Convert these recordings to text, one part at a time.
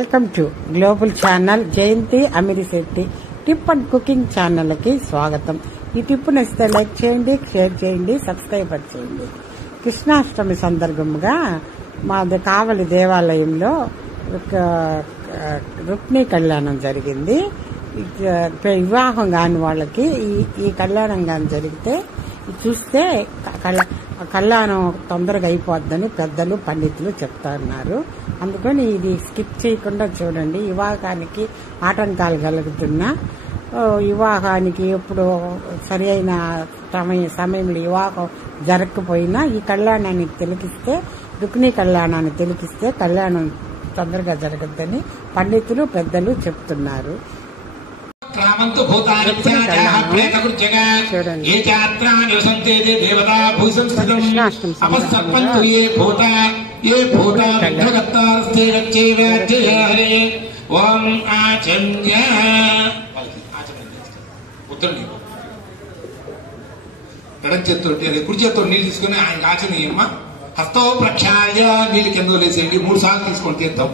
Welcome to global channel Jayanthi Amirisetti tip and cooking channel కి స్వాగతం. ఈ టిప్ నచ్చితే లైక్ చేయండి, షేర్ చేయండి, సబ్స్క్రైబర్ చేయండి. కృష్ణాష్టమి సందర్భంగా మాది కావలి దేవాలయంలో రుక్మిణీ కళ్యాణం జరిగింది. వివాహం కాని వాళ్ళకి ఈ కళ్యాణం కాని జరిగితే చూస్తే కళ్యాణం తొందరగా అయిపోద్దని పెద్దలు పండితులు చెప్తున్నారు. అందుకని ఇది స్కిప్ చేయకుండా చూడండి. వివాహానికి ఆటంకాలు కలుగుతున్నా వివాహానికి ఎప్పుడు సరి అయిన సమయంలో వివాహం జరగకపోయినా ఈ కళ్యాణాన్ని తిలకిస్తే, రుక్మిణీ కళ్యాణాన్ని తిలకిస్తే కళ్యాణం తొందరగా జరగద్దని పండితులు పెద్దలు చెప్తున్నారు. ఎడం చేత్తో అదే కుడి చేత్తో నీళ్ళు తీసుకుని ఆయన ఆచరణీయమ్మ హస్తో ప్రక్షాళ నీళ్ళు కింద లేసేయండి. 3 సార్లు తీసుకొని తీద్దాం.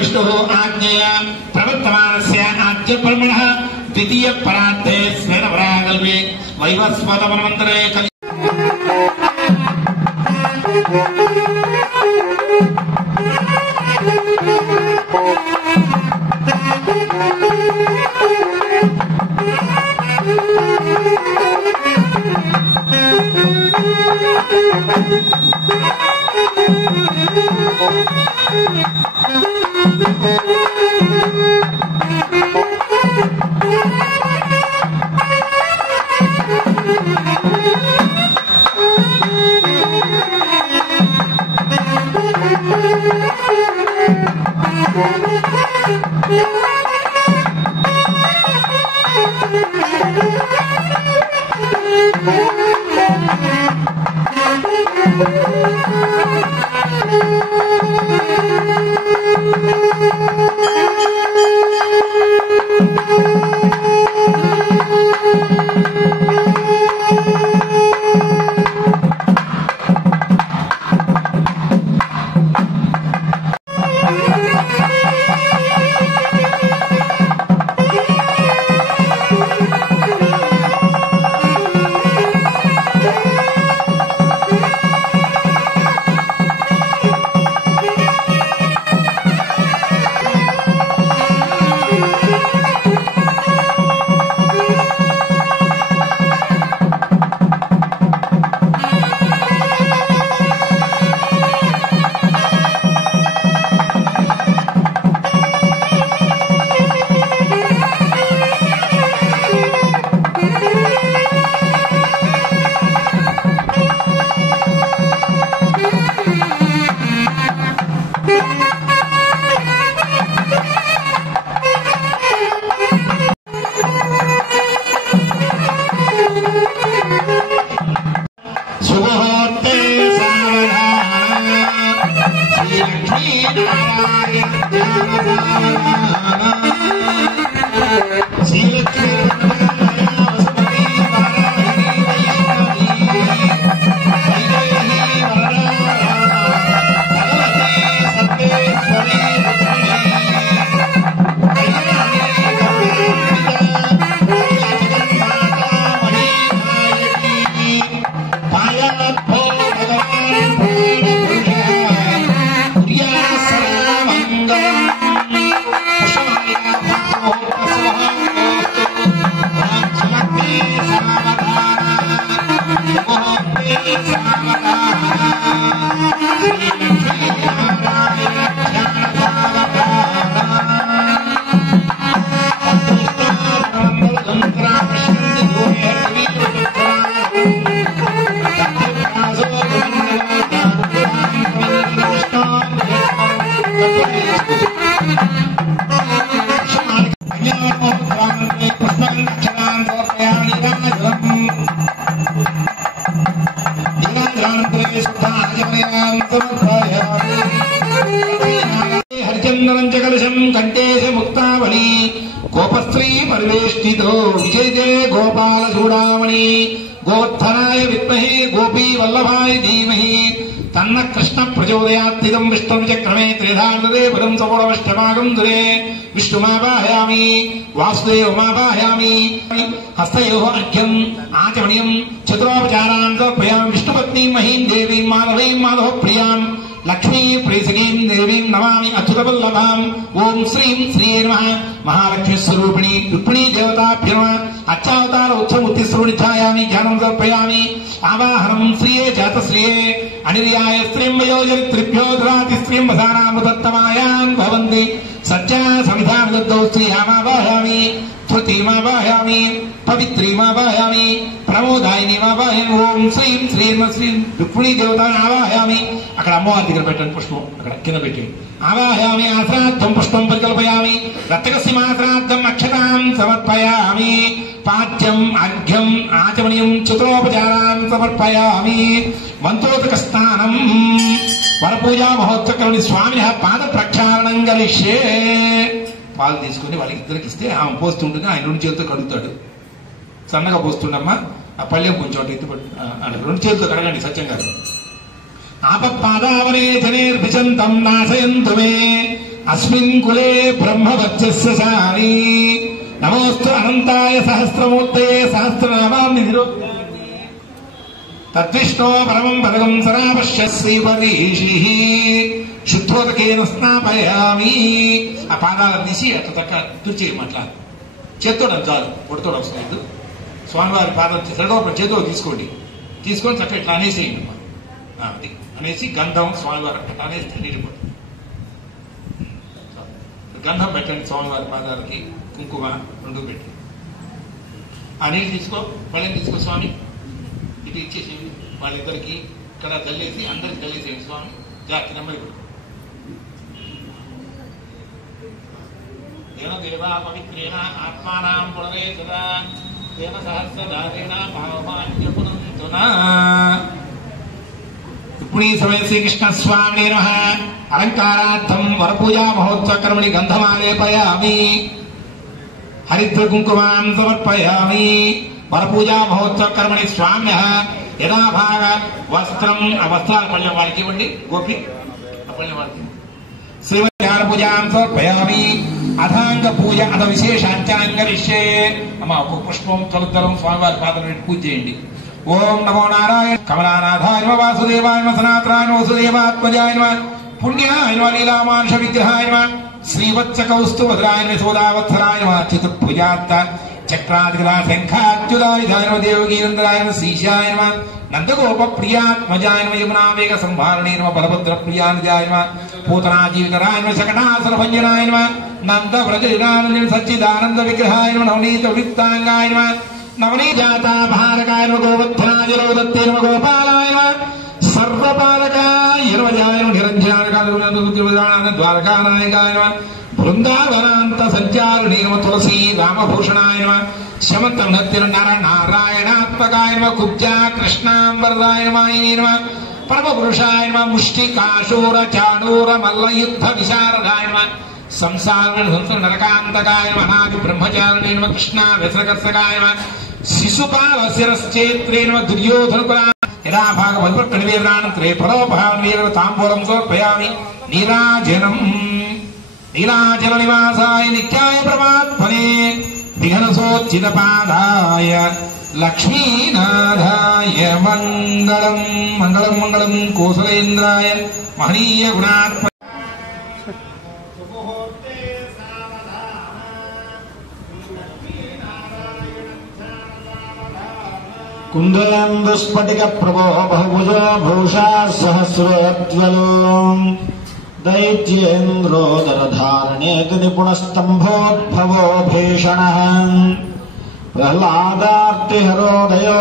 విష్ణు ఆజ్ఞయ ప్రవర్తమానస్య ఆద్య పరమణ ద్వితీయ పరార్థే స్వేరవరాగల్వే వైవస్వతమన్వంతరే పరివేష్టితో విజయతే గోపాల చూడామణి గోవర్ధనాయ విద్మహే గోపీ వల్లభాయ ధీమహి తన్న కృష్ణ ప్రచోదయాత్తిదం విష్ణు చక్రమే త్రిధాదే పదం సౌరవష్టమాగం దురే విష్ణుమావాహయామి వాసుదేవమావాహయామి హస్తయో అర్ఘ్యం ఆచమణీయం చతురోపచారాన్ సమర్పయామి విష్ణుపత్ని మహీం దేవీం మాధవీం మాధవ ప్రియాం లక్ష్మీ ప్రేసకీం దేవీం నమామి అచ్యుతవల్లభాం ఓం శ్రీం శ్రీయే నమః మహాలక్ష్మి స్వరూపిణి రుక్మిణీ దేవతాభ్యో నమః అచ్చావతార ఉత్సవమూర్తి శ్రవణి ఛాయామి ధ్యానం సమర్పయామి ఆవాహనం శ్రీయే జాతశ్రీయే అనిర్యాయ శ్రీం వయోజరిత్రిభ్యో ధరాతి శ్రీం వసానామృతత్తమాయాన్ భవంతి సత్యా సమిధానదద్దౌ శ్రీయామావాహయామి ధృతిమావాహయామి పవిత్రీమావాహయామి ప్రమోదాయినీమావాహయామి ఓం శ్రీం శ్రీం శ్రీం రుక్మిణీ దేవతాన్ని ఆవాహయామి అక్కడ అమ్మవారి దగ్గర పెట్టండి పుష్పం అక్కడ కింద పెట్టి ఆవాహయామి ఆశ్రాద్ధం పుష్పం పరికల్పయామి రక్తకస్యమాశ్రాద్ధం అక్షతాం సమర్పయామి పాద్యం అర్ఘ్యం ఆచమనీయం చతురోపచారాన్ సమర్పయామి మంత్రోదక స్నానం వరపూజా మహోత్సవం స్వామిని పాద ప్రక్షాళనం కలిష్యే పాలు తీసుకుని వాళ్ళకి ఇద్దరికి ఇస్తే ఆమె పోస్తుంటుంది ఆయన రెండు చేతులతో కడుగుతాడు సన్నగా పోస్తుండమ్మా ఆ పళ్ళెం కొంచెం అటు ఎత్తుపడి రెండు చేతులతో కడగండి సత్యం గారు ఆపత్పాదావనే జనేర్భిచంతం నాశయంతు మే అస్మిన్ కులే బ్రహ్మవర్చస్యశాని నమోస్తు అనంతాయ సహస్రమూర్తయే సహస్రనామాన్ని తద్విష్ణో పరమం పదకం సరాపశ్య శ్రీపరీషి శుద్ధోదకేన స్నాపయామి ఆ పాదాలను తీసి అట్లా తక్క తుడిచేయమట్లా చేత్తోడం చాలు పొడితోడు అవసరం లేదు స్వామివారి పాదం చేతిలో తీసుకోండి తీసుకొని చక్క ఇట్లా అనేసేయండి అమ్మా అది అనేసి గంధం స్వామివారి అట్లా అనేస్తే నీళ్ళు గంధం పెట్టండి స్వామివారి పాదాలకి కుంకుమ రెండు పెట్టి ఆ నీళ్ళు తీసుకో పళ్ళని తీసుకో స్వామి ఇటు ఇచ్చేసి వాళ్ళిద్దరికి ఇక్కడ జల్లేసి అందరికి జల్లేసేయండి స్వామి జాతి నెమ్మది తేన దేవా పవిత్రేణ ఆత్మానాం పునరే సదా తేన సహస్రధారేణ భావమాన్యపునంతునా రుక్మిణీ సమేత శ్రీకృష్ణ స్వామినే నమః అలంకారార్థం వరపూజా మహోత్సవ కర్మణి గంధమాలేపయామి హరిద్ర కుంకుమాం సమర్పయామి వరపూజా మహోత్సవ కర్మణి స్వామ్యః యథాభాగ వస్త్రం ఆ వస్త్రాల పళ్ళెం వాళ్ళకి ఇవ్వండి గోపి ఆ పళ్ళెం వాళ్ళకి శ్రీమధ్యాహ్న పూజాం సమర్పయామి అథాంగ పూజ అథ విశేషాంచనంగరిష్యే అమ్మ ఒక పుష్పం తొలద్దరం స్వామివారి పాదం పెట్టి పూజ చేయండి ఓం నమో నారాయణ కమలానాథాయ వాసుదేవాయ సనాతనాయ వసుదేవాత్మజాయ పుణ్యాయ లీలామానుష విగ్రహాయ శ్రీవత్స కౌస్తుభద్రాయ యశోదావత్సరాయ చతుర్భుజాత్త చక్రాదిగలా శంఖాచ్యుతాయ దేవగీరంద్రాయ శ్రీశాయ నందగోప ప్రియాత్మజాయ యమునా వేగ సంభారణే బలభద్ర ప్రియానిజాయ పూతనా జీవితరాయ శకటాసుర భంజనాయ నంద వ్రజనానంద సచ్చిదానంద విగ్రహాయ నవనీత వృత్తాంగాయ నవనీజాతా భారకాయ గోవర్ధనాయ దత్తే గోపాలాయ సర్వపాలకాయ నిరంజనాయ ద్వారకానాయకాయ బృందావనాంత సంచారిణీ తులసీ రామభూషణాయ శమంత నారాయణాత్మకాయ కుబ్జా కృష్ణాంబరదాయ పరమపురుషాయ ముష్టికాశూర చాణూర మల్లయుద్ధ విశారదాయ సంసార నరకాంతకాయ అనాది బ్రహ్మచారిణీ కృష్ణ వ్యసకర్షకాయ శిశుపాల శిరశ్చేత్రే దుర్యోధనుకులా యథాభాగ మధుపర్కణివీరానంతరే పరోపహావీర తాంబూలం సమర్పయామి నీరాజనం నీలాచల నివాసాయ నిత్యాయ పరమాత్మనే విఘ్నసోచ్చిత పాదాయ లక్ష్మీనాథాయ మంగళం మంగళం మంగళం కోసలేంద్రాయ మహనీయ గుణాత్మ కుందేందుస్ఫటిక ప్రభో బహుభుజో భూషా సహస్రోజ్వలో దైత్యేంద్రోదరధారణేతు నిపుణస్తంభోద్భవో భీషణః ప్రహ్లాదార్తిహరోదయో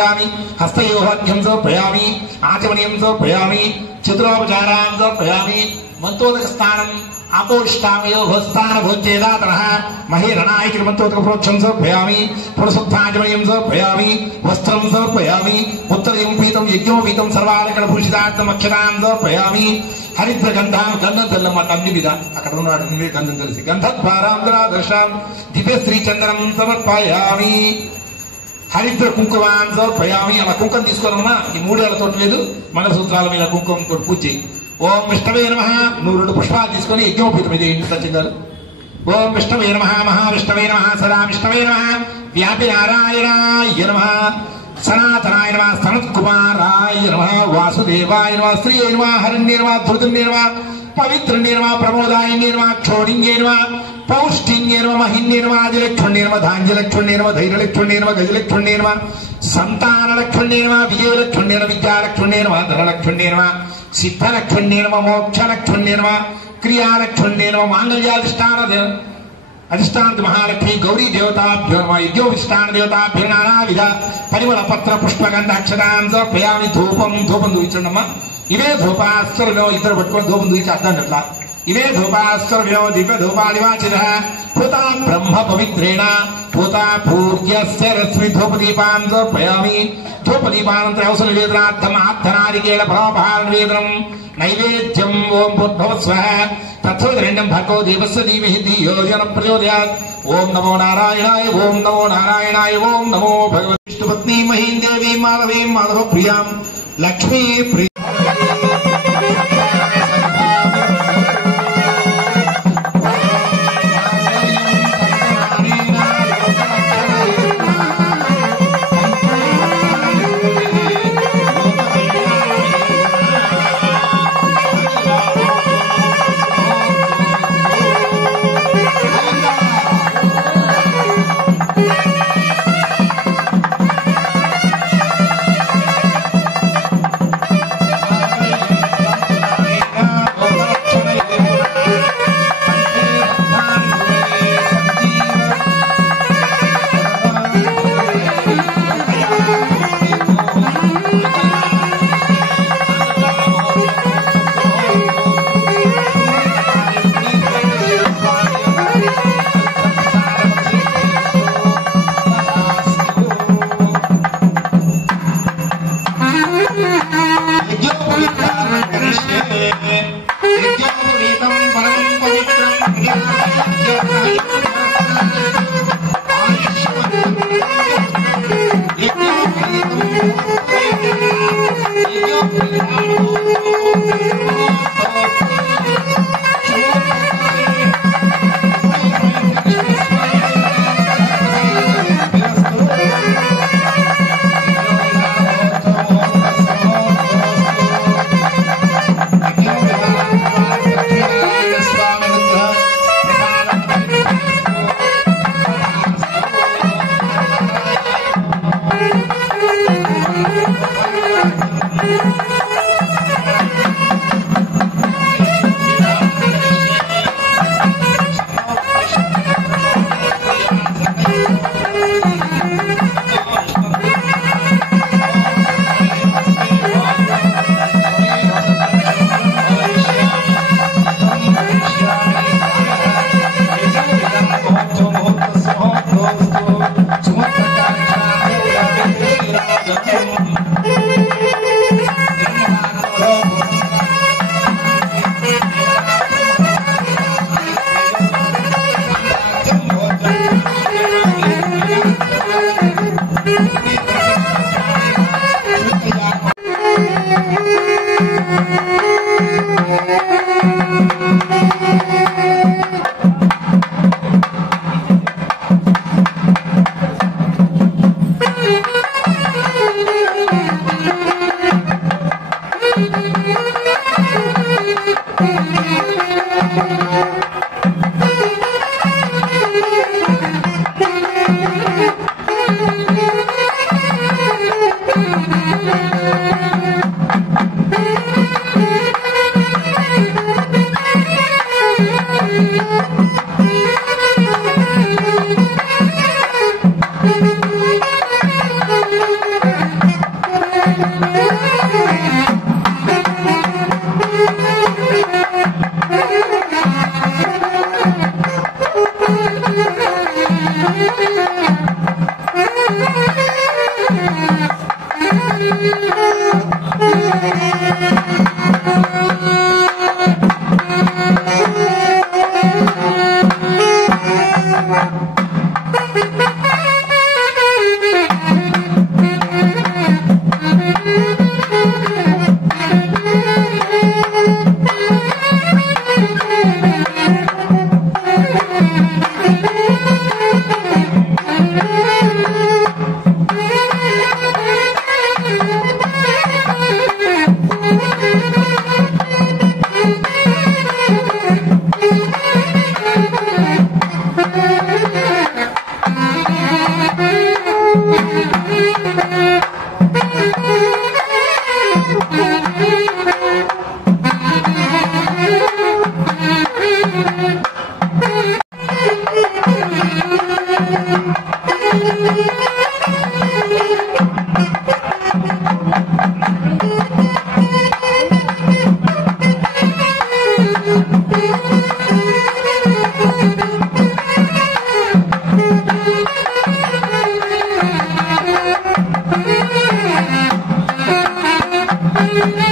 సమర్పయామి హస్తయోహ్యం సమర్పయామి ఆచమనీయం సమర్పయామి చతురోపచారాం సమర్పయామి మంత్రోదక స్నానం అపోష్టామయోస్థాన భోజ్యేదాతర మహేరణాయ మంత్రోదక ప్రోక్షం సమర్పయామి పురుషుద్ధాచమనీయం సమర్పయామి వస్త్రం సమర్పయామి ఉత్తరయం పీతం యజ్ఞోపీతం సర్వాలంకర భూషితార్థం అక్షరాం సమర్పయామి హరిద్ర గంధం గంధం తెల్లమాట అన్ని మీద అక్కడ ఉన్నాడు గంధం తెలిసి గంధద్వారాంధ్రాదర్శాం దివ్య శ్రీచందనం సమర్పయామి హరిద్ర కుంకుమాన్ సమర్పయామి. అలా కుంకుమ తీసుకోవాలమ్మా ఈ 3 ఏళ్లతో లేదు మంగళసూత్రాల మీద కుంకుమంతో పూజ చేయి. ఓం విష్ణవే నమః నువ్వు 2 పుష్పాలు తీసుకొని యజ్ఞోపీతం ఇది సత్యం గారు. ఓం విష్ణవే నమః మహావిష్ణవే నమః సదా విష్ణవే నమః వ్యాపి నారాయణాయ నమః సనాతనాయ నమః సనత్కుమారాయ నమః వాసుదేవాయ నమః శ్రీయ నమః హరణ్య నమః ధృతున్య నమః పవిత్రన్య నమః ప్రమోదాయ నమః క్షోణిన్య నమః పౌష్టిన్య నమః మహిన్య నమః ఆదిలక్ష్మణ్య నమః ధాన్యలక్ష్మణ్య నమః ధైర్యలక్ష్మణ్య నమః గజలక్ష్మణ్య నమః సంతానలక్ష్మణ్య నమః విజయలక్ష్మణ్య నమః విద్యాలక్ష్మణ్య నమః ధనలక్ష్మణ్య నమః సిద్ధలక్ష్మణ్య నమః మోక్షలక్ష్మణ్య నమః క్రియాలక్ష్మణ్య నమః మాంగళ్యాధిష్టాన అధిష్టాన మహాలక్ష్మి గౌరీ దేవతాభ్యో నమః యజ్ఞోధిష్టాన దేవతాభ్యో నానావిధ పరిమళ పత్ర పుష్పగంధ అక్షరాన్ సమర్పయామి. ధూపం దూయించండమ్మా. ఇవే ధూపాస్వరో ఇద్దరు పట్టుకొని ధూపం దూయించేస్తాను అట్లా. ఇవే ధూపాస్వరో దివ్య ధూపాదివాచిత పూత బ్రహ్మ పవిత్రేణ పూత పూర్యస్య రశ్మి ధూపదీపాన్ సమర్పయామి. ధూపదీపానంతర అవసర నివేదనార్థం ఆర్ధనారికేళ ఫలోపహార నివేదనం నైవేద్యం. ఓం భూర్భువస్వః తత్సవితుర్వరేణ్యం భర్గో దేవస్య ధీమహి ధియో యో ప్రచోదయాత్. ఓం నమో నారాయణాయ ఓం నమో నారాయణాయ ఓం నమో భగవతే విష్ణుపత్ని మహీం దేవీ మాధవీం మాధవ ప్రియాం లక్ష్మీ ప్రియ Thank you.